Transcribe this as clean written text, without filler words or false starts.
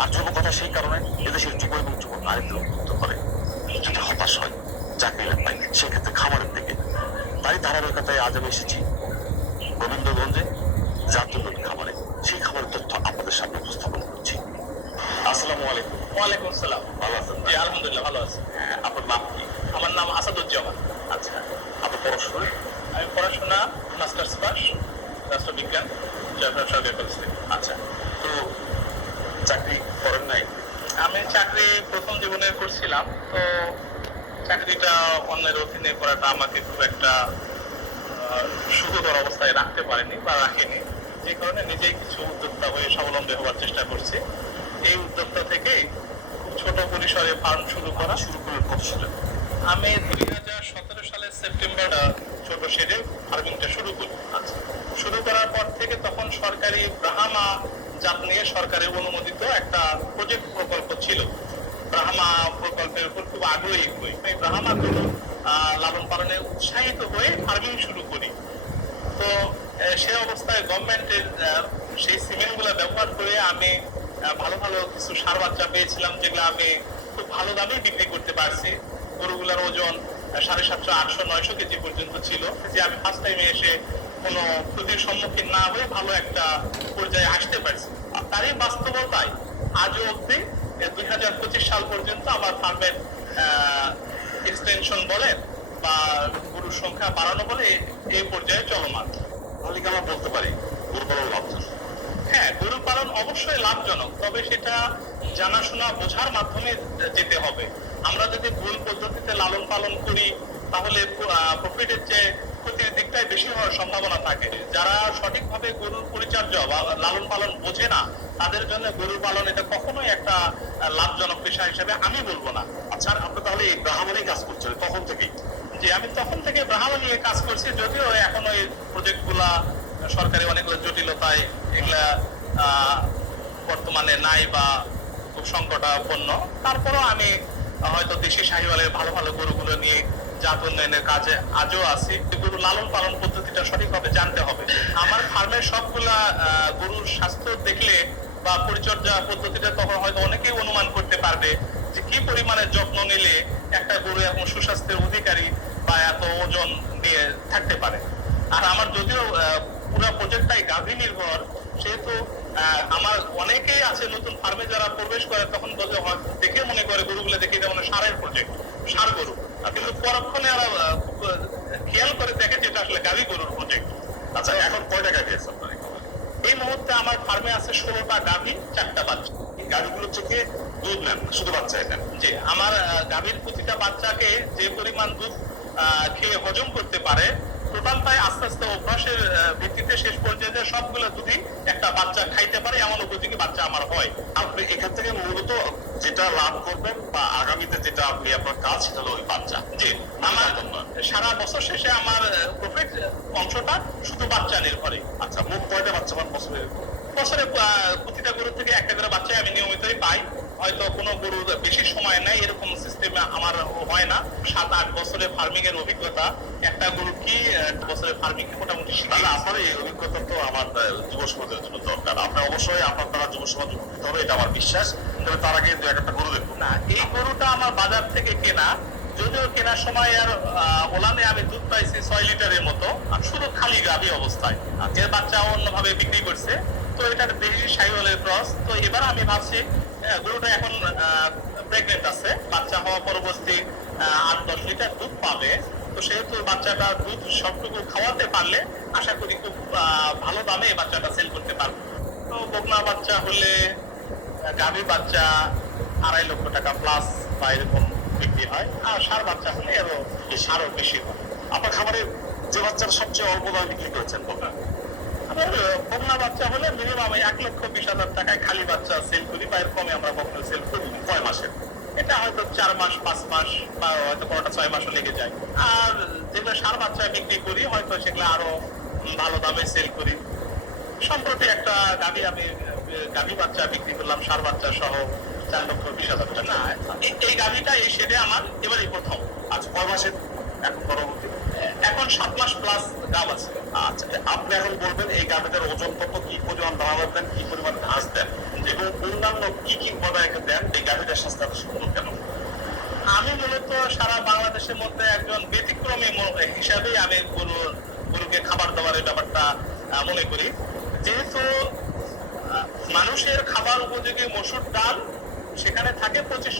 আর যুবকতা সেই কারণে এদেশের যুব এবং যুবক নারীদের উদ্বুদ্ধ করে। যদি হতাশ হয়, চাকরি না পাই, সেক্ষেত্রে খামারের দিকে। তাই ধারাবাহিকতায় আজ আমি এসেছি গোবিন্দগঞ্জে জাতীয় নদী খামারে। সেই খামারের তথ্য আপনাদের সামনে উপস্থাপন করছি। আসসালামু আলাইকুম। ওয়ালাইকুম আসসালাম। ভালো আছেন? জি আলহামদুলিল্লাহ ভালো আছি। আপনার নাম কি? আমার নাম আসাদুজ্জামান। আচ্ছা, আপনার পড়াশোনা? আমি পড়াশোনা মাস্টার্স পাস রাষ্ট্রবিজ্ঞান জয়পুরহাট সরকারি কলেজ থেকে। আচ্ছা, তো চাকরি করেন নাই? আমি চাকরি প্রথম জীবনে করছিলাম, তো চাকরিটা অন্যের অধীনে করাটা আমাকে খুব একটা সুখকর অবস্থায় রাখতে পারেনি বা রাখেনি, যে কারণে নিজেই কিছু উদ্যোক্তা হয়ে স্বাবলম্বী হওয়ার চেষ্টা করছি। এই উদ্যোক্তা থেকে খুব ছোট পরিসরে ফার্ম শুরু করলেন কত সালে? আমি 2017 সালের সেপ্টেম্বর ছোট শেডে ফার্মিংটা শুরু করি। আচ্ছা, শুরু করার পর থেকে তখন সরকারি ব্রাহ্মা জাত নিয়ে সরকারের অনুমোদিত একটা প্রকল্প ছিল। ব্রাহ্মা প্রকল্পের উপর খুব আগ্রহী হই, এই ব্রাহ্মা গরু লালন পালনে উৎসাহিত হয়ে ফার্মিং শুরু করি। তো সে অবস্থায় গভর্নমেন্টের সেই সিমেন্ট গুলা ব্যবহার করে আমি ভালো ভালো কিছু সার বাচ্চা পেয়েছিলাম, যেগুলো আমি খুব ভালো দামে বিক্রি করতে পারছি। গরুগুলার ওজন 750, 800, 900 কেজি পর্যন্ত ছিল, যে আমি ফার্স্ট টাইমে এসে কোনো ক্ষতির সম্মুখীন না হয়ে ভালো একটা পর্যায়ে আসতে পারছি। তারই বাস্তবতায় আজও অব্দি 2025 সাল পর্যন্ত আমার ফার্মের এক্সটেনশন বলেন বা গরুর সংখ্যা বাড়ানো বলে এই পর্যায়ে চলমান। তাহলে কি আমরা বলতে পারি গরু পালন লাভজনক? হ্যাঁ, গরু পালন অবশ্যই লাভজনক, তবে সেটা জানাশোনা বোঝার মাধ্যমে যেতে হবে। আমরা যদি ভুল পদ্ধতিতে লালন পালন করি তাহলে প্রফিটের চেয়ে ক্ষতির দিকটাই বেশি হওয়ার সম্ভাবনা থাকে। যারা সঠিকভাবে গরুর পরিচর্যা বা লালন পালন বোঝে না, তাদের জন্য গরু পালন এটা কখনোই একটা লাভজনক পেশা হিসেবে আমি বলবো না। আচ্ছা, আপনি তাহলে এই ব্রাহ্মা নিয়ে কাজ করছেন তখন থেকেই? যে আমি তখন থেকে ব্রাহ্মা নিয়ে কাজ করছি, যদিও এখন ওই প্রজেক্ট গুলা সরকারি অনেকগুলো জটিলতায় এগুলা বর্তমানে নাই বা খুব সংকটাপন্ন। তারপরও আমি হয়তো দেশি শাহিওয়ালের ভালো ভালো গরুগুলো নিয়ে জাত উন্নয়নের কাজে আজও আছি। গরু লালন পালন পদ্ধতিটা সঠিকভাবে জানতে হবে। আমার ফার্মের সবগুলা গরুর স্বাস্থ্য দেখলে বা পরিচর্যা পদ্ধতিটা তখন হয়তো অনেকেই অনুমান করতে পারবে যে কি পরিমাণে যত্ন নিলে একটা গরু এখন সুস্বাস্থ্যের অধিকারী বা এত ওজন নিয়ে থাকতে পারে। আর আমার যদিও পুরো প্রজেক্টটাই গাভী নির্ভর, সেহেতু আমার অনেকেই আছে নতুন ফার্মে যারা প্রবেশ করে তখন দেখে মনে করে গরুগুলো দেখে যেমন সারের প্রজেক্ট, সার গরু, কিন্তু পরক্ষণে খেয়াল করে দেখে যেটা আসলে গাভী গরুর প্রজেক্ট। আচ্ছা, এখন কয়টা গাভী আছে আপনার? এই মুহূর্তে আমার ফার্মে আছে 16টা গাভী, 4টা বাচ্চা। এই গাভীগুলো থেকে দুধ নেন, শুধু বাচ্চা নেন? যে আমার গাভীর প্রতিটা বাচ্চাকে যে পরিমাণ দুধ খেয়ে হজম করতে পারে, টোটালটাই আস্তে আস্তে অভ্যাসের ভিত্তিতে শেষ পর্যায়ে সবগুলো দুধই একটা বাচ্চা খাইতে পারে এমন উপযোগী বাচ্চা আমার হয়। আপনি এখান থেকে মূলত যেটা লাভ করবেন বা আগামীতে যেটা আপনি আপনার কাজ, সেটা হলো ওই বাচ্চা। যে আমার সারা বছর শেষে আমার প্রফিট অংশটা শুধু বাচ্চা নির্ভরে। আচ্ছা, মোট কয়টা বাচ্চা পান বছরে? বছরে প্রতিটা গরু থেকে একটা করে বাচ্চা আমি নিয়মিতই পাই। হয়তো কোনো গরু বেশি সময় নেই এরকম সিস্টেমে আমার হয় না। 7-8 বছরের ফার্মিং এর অভিজ্ঞতা, একটা গরু কি বছরের ফার্মিং মোটামুটি তাহলে আপনার এই অভিজ্ঞতা তো আমার যুব সমাজের জন্য দরকার। আপনার অবশ্যই আপনার দ্বারা যুব সমাজ উপকৃত হবে, এটা আমার বিশ্বাস। তবে তার আগে দু একটা গরু দেখুন না। এই গরুটা আমার বাজার থেকে কেনা, যদিও কেনার সময় আর ওলানে আমি দুধ পাইছি 6 লিটারের মতো, আর শুধু খালি গাভী অবস্থায়। এর বাচ্চা অন্যভাবে বিক্রি করছে, তো এটা দেশি শাহিওয়ালের ক্রস। তো এবার আমি ভাবছি গরুটা এখন প্রেগনেন্ট আছে, বাচ্চা হওয়া পরবর্তী 8-10 লিটার দুধ পাবে। তো সেহেতু বাচ্চাটা দুধ সবটুকু খাওয়াতে পারলে আশা করি খুব ভালো দামে এই বাচ্চাটা সেল করতে পারবো। তো বকনা বাচ্চা হলে, গাভী বাচ্চা 2.5 লক্ষ টাকা প্লাস বা এরকম বিক্রি হয়, আর ষাঁড় বাচ্চা হলে আরো বেশি হয়। আপনার খাবারে যে বাচ্চাটা সবচেয়ে অল্প দামে বিক্রি করেছেন বলবেন? আমার বকনা বাচ্চা হলে মিনিমাম 1,20,000 টাকায় খালি বাচ্চা সেল করি, বা এর কমে আমরা কখনো সেল করি না। কয় মাসের? এটা হয়তো 4 মাস, 5 মাস, বা হয়তো কোনোটা 6 মাসও লেগে যায়। আর যেগুলো ষাঁড় বাচ্চা বিক্রি করি হয়তো সেগুলো আরো ভালো দামে সেল করি। সম্প্রতি একটা গাভী বাচ্চা বিক্রি করলাম ষাঁড় বাচ্চা সহ 4,20,000 টাকা। না, এই গাভীটা এই শেডে আমার এবারই প্রথম। আচ্ছা, কয় মাসের এখন পরবর্তী? এখন 7 মাস প্লাস গাভ আছে। আচ্ছা, আপনি এখন বলবেন এই গাভীটার ওজন কত, কি পরিমাণ দানা দেন, কি পরিমাণ ঘাস দেন? এবং অন্যান্য কি কি উপাদানকে দেন এই গাভীটার স্বাস্থ্য এত সুন্দর কেন? আমি মূলত সারা বাংলাদেশের মধ্যে একজন ব্যতিক্রমী হিসাবেই আমি গরুকে খাবার দাবারের ব্যাপারটা মনে করি। যেহেতু মানুষের খাবার উপযোগী মসুর ডাল সেখানে থাকে 25